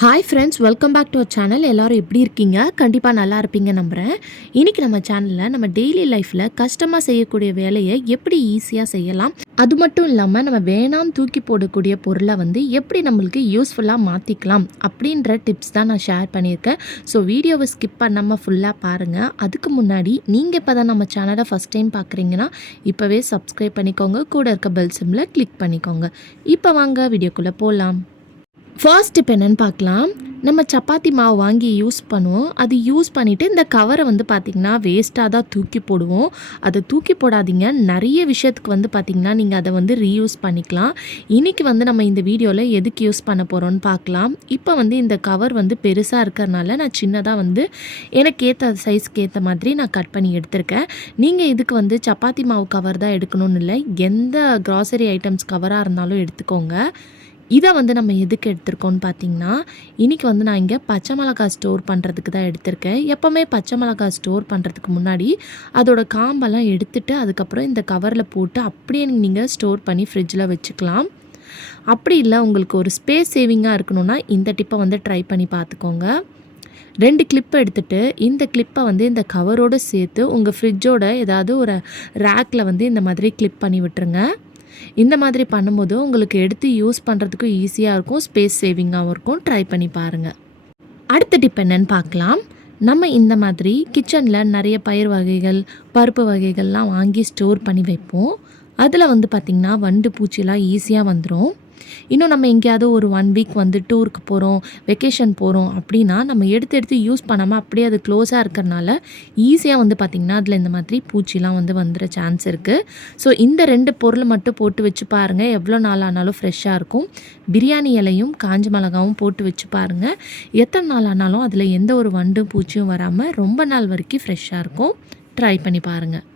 Hi friends, welcome back to our channel. எல்லோரும் எப்படி இருக்கீங்க? கண்டிப்பாக நல்லா இருப்பீங்க நம்புகிறேன். இன்றைக்கி நம்ம சேனலில் நம்ம டெய்லி லைஃப்பில் கஷ்டமாக செய்யக்கூடிய வேலையை எப்படி ஈஸியாக செய்யலாம், அது மட்டும் இல்லாமல் நம்ம வேணாம் தூக்கி போடக்கூடிய பொருளை எப்படி நம்மளுக்கு யூஸ்ஃபுல்லாக மாற்றிக்கலாம் அப்படின்ற டிப்ஸ் தான் நான் ஷேர் பண்ணியிருக்கேன். ஸோ வீடியோவை ஸ்கிப் பண்ணாமல் ஃபுல்லாக பாருங்கள். அதுக்கு முன்னாடி நீங்கள் இப்போ தான் நம்ம சேனலை ஃபஸ்ட் டைம் பார்க்குறீங்கன்னா இப்போவே சப்ஸ்கிரைப் பண்ணிக்கோங்க, கூட இருக்க பெல் சிம்மில் கிளிக் பண்ணிக்கோங்க. இப்போ வாங்க வீடியோக்குள்ளே போகலாம். ஃபர்ஸ்ட் டிப் என்னென்னு பார்க்கலாம். நம்ம சப்பாத்தி மாவு வாங்கி யூஸ் பண்ணுவோம். அது யூஸ் பண்ணிவிட்டு இந்த கவரை பார்த்திங்கன்னா வேஸ்ட்டாக தான் தூக்கி போடுவோம். அதை தூக்கி போடாதீங்க. நிறைய விஷயத்துக்கு பார்த்திங்கன்னா நீங்கள் அதை ரீயூஸ் பண்ணிக்கலாம். இன்றைக்கி நம்ம இந்த வீடியோவில் எதுக்கு யூஸ் பண்ண போகிறோன்னு பார்க்கலாம். இப்போ இந்த கவர் பெருசாக இருக்கிறனால நான் சின்னதாக எனக்கு ஏற்ற சைஸ்க்கு ஏற்ற மாதிரி நான் கட் பண்ணி எடுத்திருக்கேன். நீங்கள் இதுக்கு சப்பாத்தி மாவு கவர் தான் எடுக்கணும்னு இல்லை, எந்த க்ராசரி ஐட்டம்ஸ் கவராக இருந்தாலும் எடுத்துக்கோங்க. இதை நம்ம எதுக்கு எடுத்திருக்கோன்னு பார்த்தீங்கன்னா, இன்றைக்கி நான் இங்கே பச்சை மிளகாய் ஸ்டோர் பண்ணுறதுக்கு தான் எடுத்திருக்கேன். எப்போவுமே பச்சை மிளகாய் ஸ்டோர் பண்ணுறதுக்கு முன்னாடி அதோட காம்பெல்லாம் எடுத்துகிட்டு அதுக்கப்புறம் இந்த கவரில் போட்டு அப்படியே நீங்கள் ஸ்டோர் பண்ணி ஃப்ரிட்ஜில் வச்சுக்கலாம். அப்படி இல்லை உங்களுக்கு ஒரு ஸ்பேஸ் சேவிங்காக இருக்கணும்னா இந்த டிப்பை ட்ரை பண்ணி பார்த்துக்கோங்க. 2 கிளிப்பை எடுத்துகிட்டு இந்த கிளிப்பை இந்த கவரோடு சேர்த்து உங்கள் ஃப்ரிட்ஜோட ஏதாவது ஒரு ரேக்கில் இந்த மாதிரி கிளிப் பண்ணி விட்டுருங்க. இந்த மாதிரி பண்ணும்போது உங்களுக்கு எடுத்து யூஸ் பண்ணுறதுக்கும் ஈஸியாக இருக்கும், ஸ்பேஸ் சேவிங்காகவும் இருக்கும். ட்ரை பண்ணி பாருங்கள். அடுத்த டிப் என்னன்னு பார்க்கலாம். நம்ம இந்த மாதிரி கிச்சனில் நிறைய பயிர் வகைகள், பருப்பு வகைகள்லாம் வாங்கி ஸ்டோர் பண்ணி வைப்போம். அதில் பார்த்திங்கன்னா வண்டு பூச்சிலாம் ஈஸியாக வந்துடும். இன்னும் நம்ம எங்கேயாவது ஒரு 1 வீக் டூருக்கு போகிறோம், வெக்கேஷன் போகிறோம் அப்படின்னா நம்ம எடுத்து யூஸ் பண்ணாமல் அப்படியே அது க்ளோஸாக இருக்கிறனால ஈஸியாக பார்த்திங்கன்னா அதில் இந்த மாதிரி பூச்சிலாம் வந்துட சான்ஸ் இருக்குது. ஸோ இந்த 2 பொருள் மட்டும் போட்டு வச்சு பாருங்கள், எவ்வளோ நாள் ஆனாலும் ஃப்ரெஷ்ஷாக இருக்கும். பிரியாணி இலையும் காஞ்ச மிளகாவும் போட்டு வச்சு பாருங்கள், எத்தனை நாள் ஆனாலும் அதில் எந்த ஒரு வண்டு பூச்சியும் வராமல் ரொம்ப நாள் வரைக்கும் ஃப்ரெஷ்ஷாக இருக்கும். ட்ரை பண்ணி பாருங்கள்.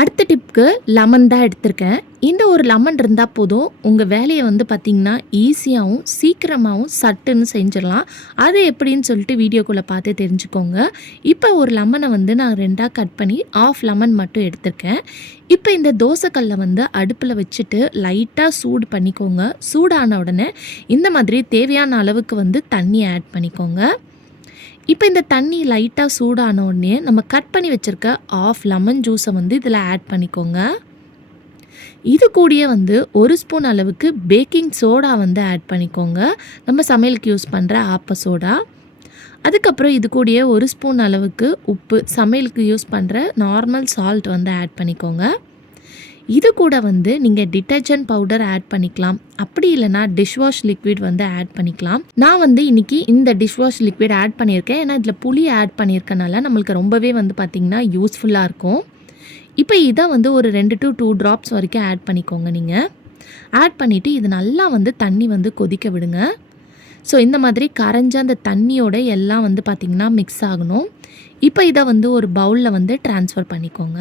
அடுத்த டிப்புக்கு லெமன் தான் எடுத்திருக்கேன். இந்த ஒரு லெமன் இருந்தால் போதும், உங்கள் வேலையை பார்த்திங்கன்னா ஈஸியாகவும் சீக்கிரமாகவும் சட்டுன்னு செஞ்சிடலாம். அது எப்படின்னு சொல்லிட்டு வீடியோக்குள்ளே பார்த்து தெரிஞ்சுக்கோங்க. இப்போ ஒரு லெமனை நான் 2ஆக கட் பண்ணி ஆஃப் லெமன் மட்டும் எடுத்திருக்கேன். இப்போ இந்த தோசைக்கல்லை அடுப்பில் வச்சுட்டு லைட்டாக சூடு பண்ணிக்கோங்க. சூடான உடனே இந்த மாதிரி தேவையான அளவுக்கு தண்ணி ஆட் பண்ணிக்கோங்க. இப்போ இந்த தண்ணி லைட்டாக சூடான உடனே நம்ம கட் பண்ணி வச்சுருக்க ஆஃப் லெமன் ஜூஸை இதில் ஆட் பண்ணிக்கோங்க. இது கூடயே 1 ஸ்பூன் அளவுக்கு பேக்கிங் சோடா ஆட் பண்ணிக்கோங்க. நம்ம சமையலுக்கு யூஸ் பண்ணுற ஆப்ப சோடா. அதுக்கப்புறம் இது கூடயே 1 ஸ்பூன் அளவுக்கு உப்பு, சமையலுக்கு யூஸ் பண்ணுற நார்மல் சால்ட் ஆட் பண்ணிக்கோங்க. இது கூட நீங்கள் டிட்டர்ஜென்ட் பவுடர் ஆட் பண்ணிக்கலாம். அப்படி இல்லைனா டிஷ்வாஷ் லிக்விட் ஆட் பண்ணிக்கலாம். நான் இன்றைக்கி இந்த டிஷ்வாஷ் லிக்விட் ஆட் பண்ணியிருக்கேன். ஏன்னா இதில் புளி ஆட் பண்ணியிருக்கனால நம்மளுக்கு ரொம்பவே பார்த்திங்கன்னா யூஸ்ஃபுல்லாக இருக்கும். இப்போ இதை ஒரு 2 to 2 ட்ராப்ஸ் வரைக்கும் ஆட் பண்ணிக்கோங்க. நீங்கள் ஆட் பண்ணிவிட்டு இது நல்லா தண்ணி கொதிக்க விடுங்க. ஸோ இந்த மாதிரி கரைஞ்ச அந்த தண்ணியோட எல்லாம் பார்த்திங்கன்னா மிக்ஸ் ஆகணும். இப்போ இதை ஒரு பவுலில் ட்ரான்ஸ்ஃபர் பண்ணிக்கோங்க.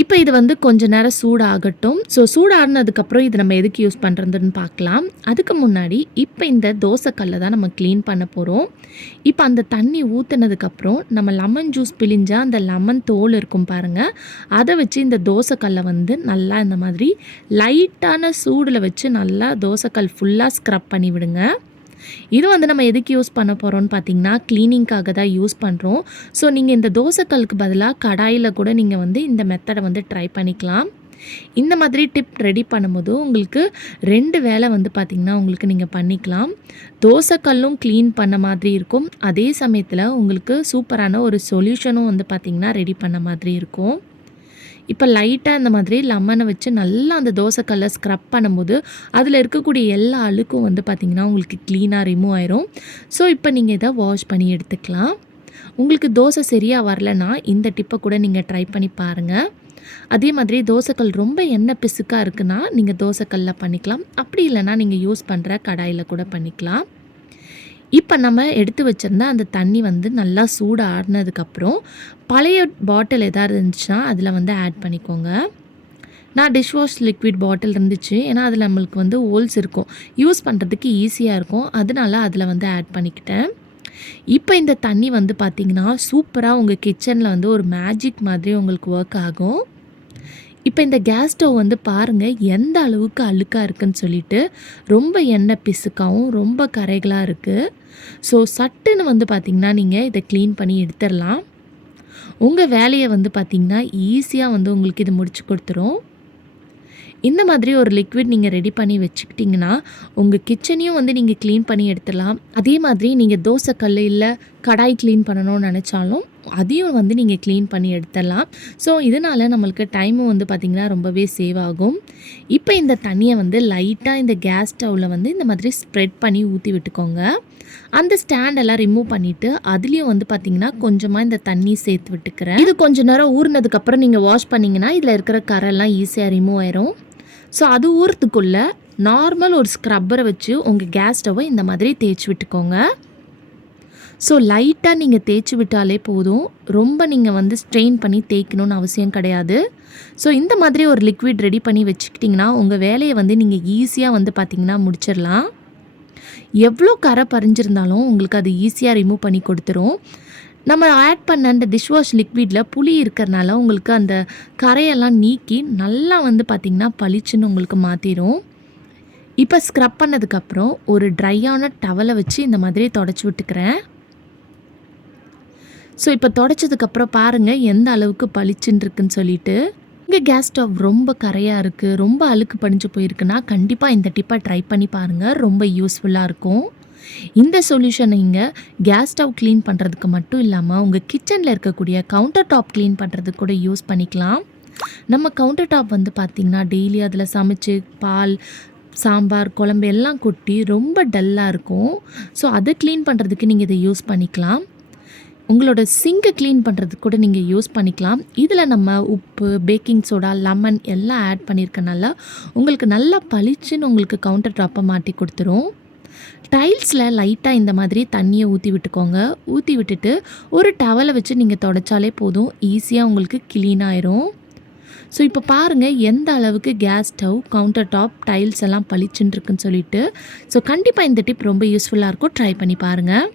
இப்போ இது கொஞ்ச நேரம் சூடாகட்டும். ஸோ சூடாடினதுக்கப்புறம் இது நம்ம எதுக்கு யூஸ் பண்ணுறதுன்னு பார்க்கலாம். அதுக்கு முன்னாடி இப்போ இந்த தோசைக்கல்லை தான் நம்ம க்ளீன் பண்ண போகிறோம். இப்போ அந்த தண்ணி ஊற்றுனதுக்கப்புறம் நம்ம லெமன் ஜூஸ் பிழிஞ்சால் அந்த லெமன் தோல் இருக்கும் பாருங்கள், அதை வச்சு இந்த தோசைக்கல்லை நல்லா இந்த மாதிரி லைட்டான சூடில் வச்சு நல்லா தோசைக்கல் ஃபுல்லாக ஸ்க்ரப் பண்ணி விடுங்க. இது நம்ம எதுக்கு யூஸ் பண்ண போகிறோம்னு பார்த்தீங்கன்னா க்ளீனிங்காக தான் யூஸ் பண்ணுறோம். ஸோ நீங்கள் இந்த தோசைக்கல்லுக்கு பதிலாக கடாயில் கூட நீங்கள் இந்த மெத்தடை ட்ரை பண்ணிக்கலாம். இந்த மாதிரி டிப் ரெடி பண்ணும்போது உங்களுக்கு 2 வேலை பார்த்திங்கன்னா உங்களுக்கு நீங்கள் பண்ணிக்கலாம். தோசைக்கல்லும் க்ளீன் பண்ண மாதிரி இருக்கும், அதே சமயத்தில் உங்களுக்கு சூப்பரான ஒரு சொல்யூஷனும் பார்த்திங்கன்னா ரெடி பண்ண மாதிரி இருக்கும். இப்போ லைட்டாக இந்த மாதிரி லெமனை வச்சு நல்லா அந்த தோசைக்கல்லை ஸ்க்ரப் பண்ணும்போது அதில் இருக்கக்கூடிய எல்லா அழுக்கும் பார்த்திங்கன்னா உங்களுக்கு க்ளீனாக ரிமூவ் ஆயிரும். ஸோ இப்போ நீங்கள் இதை வாஷ் பண்ணி எடுத்துக்கலாம். உங்களுக்கு தோசை சரியாக வரலன்னா இந்த டிப்பை கூட நீங்கள் ட்ரை பண்ணி பாருங்கள். அதே மாதிரி தோசைக்கல் ரொம்ப எண்ணெய் பிசுக்காக இருக்குன்னா நீங்கள் தோசைக்கல்லில் பண்ணிக்கலாம். அப்படி இல்லைனா நீங்கள் யூஸ் பண்ணுற கடாயில் கூட பண்ணிக்கலாம். இப்போ நம்ம எடுத்து வச்சுருந்தா அந்த தண்ணி நல்லா சூடு ஆடினதுக்கப்புறம் பழைய பாட்டில் எதாவது இருந்துச்சுன்னா அதில் ஆட் பண்ணிக்கோங்க. நான் டிஷ்வாஷ் லிக்விட் பாட்டில் இருந்துச்சு, ஏன்னா அதில் நம்மளுக்கு ஹோல்ஸ் இருக்கும், யூஸ் பண்ணுறதுக்கு ஈஸியாக இருக்கும், அதனால அதில் ஆட் பண்ணிக்கிட்டேன். இப்போ இந்த தண்ணி பார்த்திங்கன்னா சூப்பராக உங்கள் கிச்சனில் ஒரு மேஜிக் மாதிரி உங்களுக்கு ஒர்க் ஆகும். இப்போ இந்த கேஸ் ஸ்டவ் வந்து பாருங்கள் எந்த அளவுக்கு அழுக்காக இருக்குன்னு சொல்லிட்டு ரொம்ப எண்ணெய் பிசுக்காகவும் ரொம்ப கரைகளாக இருக்குது. ஸோ சட்டுன்னு வந்து பார்த்திங்கன்னா நீங்கள் இதை க்ளீன் பண்ணி எடுத்துடலாம். உங்கள் வேலையை வந்து பார்த்திங்கன்னா ஈஸியாக வந்து உங்களுக்கு இது முடிச்சு கொடுத்துரும். இந்த மாதிரி ஒரு லிக்விட் நீங்கள் ரெடி பண்ணி வச்சுக்கிட்டிங்கன்னா உங்கள் கிச்சனையும் வந்து நீங்கள் க்ளீன் பண்ணி எடுத்துடலாம். அதே மாதிரி நீங்கள் தோசைக்கல் இல்லை கடாய் க்ளீன் பண்ணணும்னு நினச்சாலும் அதையும் வந்து நீங்கள் க்ளீன் பண்ணி எடுத்துடலாம். ஸோ இதனால் நம்மளுக்கு டைமும் வந்து பார்த்திங்கன்னா ரொம்பவே சேவ் ஆகும். இப்போ இந்த தண்ணியை வந்து லைட்டாக இந்த கேஸ் ஸ்டவ்வில் வந்து இந்த மாதிரி ஸ்ப்ரெட் பண்ணி ஊற்றி விட்டுக்கோங்க. அந்த ஸ்டாண்டெல்லாம் ரிமூவ் பண்ணிவிட்டு அதுலேயும் வந்து பார்த்திங்கன்னா கொஞ்சமாக இந்த தண்ணி சேர்த்து விட்டுக்கிறேன். இது கொஞ்சம் நேரம் ஊறினதுக்கப்புறம் நீங்கள் வாஷ் பண்ணிங்கன்னா இதில் இருக்கிற கரெல்லாம் ஈஸியாக ரிமூவ் ஆயிரும். ஸோ அது ஊறத்துக்குள்ளே நார்மல் ஒரு ஸ்க்ரப்பரை வச்சு உங்கள் கேஸ் ஸ்டவ்வை இந்த மாதிரி தேய்ச்சி விட்டுக்கோங்க. ஸோ லைட்டாக நீங்கள் தேய்ச்சி விட்டாலே போதும். ரொம்ப நீங்கள் வந்து ஸ்ட்ரெயின் பண்ணி தேய்க்கணும்னு அவசியம் கிடையாது. ஸோ இந்த மாதிரி ஒரு லிக்விட் ரெடி பண்ணி வச்சுக்கிட்டிங்கன்னா உங்கள் வேலையை வந்து நீங்கள் ஈஸியாக வந்து பார்த்திங்கன்னா முடிச்சிடலாம். எவ்வளோ கரை பறிஞ்சிருந்தாலும் உங்களுக்கு அது ஈஸியாக ரிமூவ் பண்ணி கொடுத்துரும். நம்ம ஆட் பண்ண அந்த டிஷ்வாஷ் லிக்விடில் புளி இருக்கிறனால உங்களுக்கு அந்த கரையெல்லாம் நீக்கி நல்லா வந்து பார்த்திங்கன்னா பளிச்சுன்னு உங்களுக்கு மாற்றிடும். இப்போ ஸ்க்ரப் பண்ணதுக்கப்புறம் ஒரு ட்ரையான டவலை வச்சு இந்த மாதிரி தொடச்சி விட்டுக்கிறேன். ஸோ இப்போ தொடச்சதுக்கப்புறம் பாருங்கள் எந்த அளவுக்கு பளிச்சுன்னு இருக்குன்னு சொல்லிட்டு. இங்கே கேஸ் ஸ்டவ் ரொம்ப கரையாக இருக்குது, ரொம்ப அழுக்கு படிஞ்சு போயிருக்குன்னா கண்டிப்பாக இந்த டிப்பை ட்ரை பண்ணி பாருங்கள். ரொம்ப யூஸ்ஃபுல்லாக இருக்கும். இந்த சொல்யூஷனை நீங்கள் கேஸ் ஸ்டவ் க்ளீன் பண்ணுறதுக்கு மட்டும் இல்லாமல் உங்கள் கிச்சனில் இருக்கக்கூடிய கவுண்டர் டாப் க்ளீன் பண்ணுறதுக்கு கூட யூஸ் பண்ணிக்கலாம். நம்ம கவுண்டர் டாப் வந்து பார்த்திங்கன்னா டெய்லி அதில் சமைச்சு பால் சாம்பார் குழம்பு எல்லாம் கொட்டி ரொம்ப டல்லாக இருக்கும். ஸோ அதை க்ளீன் பண்ணுறதுக்கு நீங்கள் இதை யூஸ் பண்ணிக்கலாம். உங்களோட சிங்கை க்ளீன் பண்ணுறதுக்கு கூட நீங்கள் யூஸ் பண்ணிக்கலாம். இதில் நம்ம உப்பு, பேக்கிங் சோடா, லெமன் எல்லாம் ஆட் பண்ணியிருக்கனால உங்களுக்கு நல்லா பளிச்சுன்னு உங்களுக்கு கவுண்டர் டாப்பை மாட்டி கொடுத்துரும். டைல்ஸில் லைட்டாக இந்த மாதிரி தண்ணியை ஊற்றி விட்டுக்கோங்க. ஊற்றி விட்டுட்டு ஒரு டவலை வச்சு நீங்கள் தொடச்சாலே போதும், ஈஸியாக உங்களுக்கு க்ளீன் ஆயிரும். ஸோ இப்போ பாருங்கள் எந்த அளவுக்கு gas stove, counter top, tiles எல்லாம் பளிச்சுன்னு இருக்குன்னு சொல்லிட்டு. ஸோ கண்டிப்பாக இந்த டிப் ரொம்ப யூஸ்ஃபுல்லாக இருக்கும். ட்ரை பண்ணி பாருங்கள்.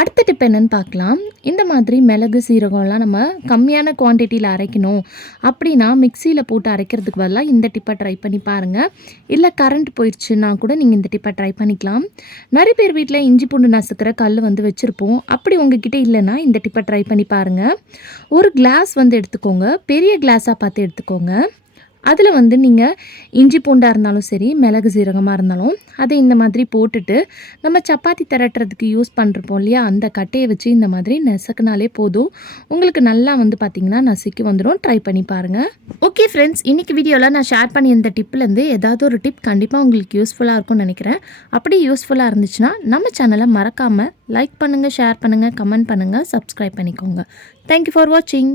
அடுத்த டிப் என்னென்னு பார்க்கலாம். இந்த மாதிரி மிளகு சீரகம்லாம் நம்ம கம்மியான குவான்டிட்டியில் அரைக்கணும் அப்படின்னா மிக்சியில் போட்டு அரைக்கிறதுக்கு பதிலாக இந்த டிப்பை ட்ரை பண்ணி பாருங்கள். இல்லை கரண்ட் போயிடுச்சுன்னா கூட நீங்கள் இந்த டிப்பை ட்ரை பண்ணிக்கலாம். நிறைய பேர் வீட்டில் இஞ்சி பூண்டு நசுக்கிற கல் வந்து வச்சுருப்போம். அப்படி உங்ககிட்ட இல்லைன்னா இந்த டிப்பை ட்ரை பண்ணி பாருங்கள். ஒரு கிளாஸ் வந்து எடுத்துக்கோங்க, பெரிய கிளாஸாக பார்த்து எடுத்துக்கோங்க. அதில் வந்து நீங்கள் இஞ்சி பூண்டாக இருந்தாலும் சரி, மிளகு சீரகமாக இருந்தாலும் அதை இந்த மாதிரி போட்டுட்டு நம்ம சப்பாத்தி திரட்டுறதுக்கு யூஸ் பண்ணுறப்போம் இல்லையா, அந்த கட்டையை வச்சு இந்த மாதிரி நசுக்குனாலே போதும். உங்களுக்கு நல்லா வந்து பார்த்திங்கன்னா நசுக்கி வந்துடும். ட்ரை பண்ணி பாருங்கள். ஓகே ஃப்ரெண்ட்ஸ், இன்றைக்கி வீடியோவில் நான் ஷேர் பண்ணி இந்த டிப்லேருந்து ஏதாவது ஒரு டிப் கண்டிப்பாக உங்களுக்கு யூஸ்ஃபுல்லாக இருக்கும்னு நினைக்கிறேன். அப்படி யூஸ்ஃபுல்லாக இருந்துச்சுன்னா நம்ம சேனலை மறக்காமல் லைக் பண்ணுங்கள், ஷேர் பண்ணுங்கள், கமெண்ட் பண்ணுங்கள், சப்ஸ்கிரைப் பண்ணிக்கோங்க. தேங்க்யூ ஃபார் வாட்சிங்.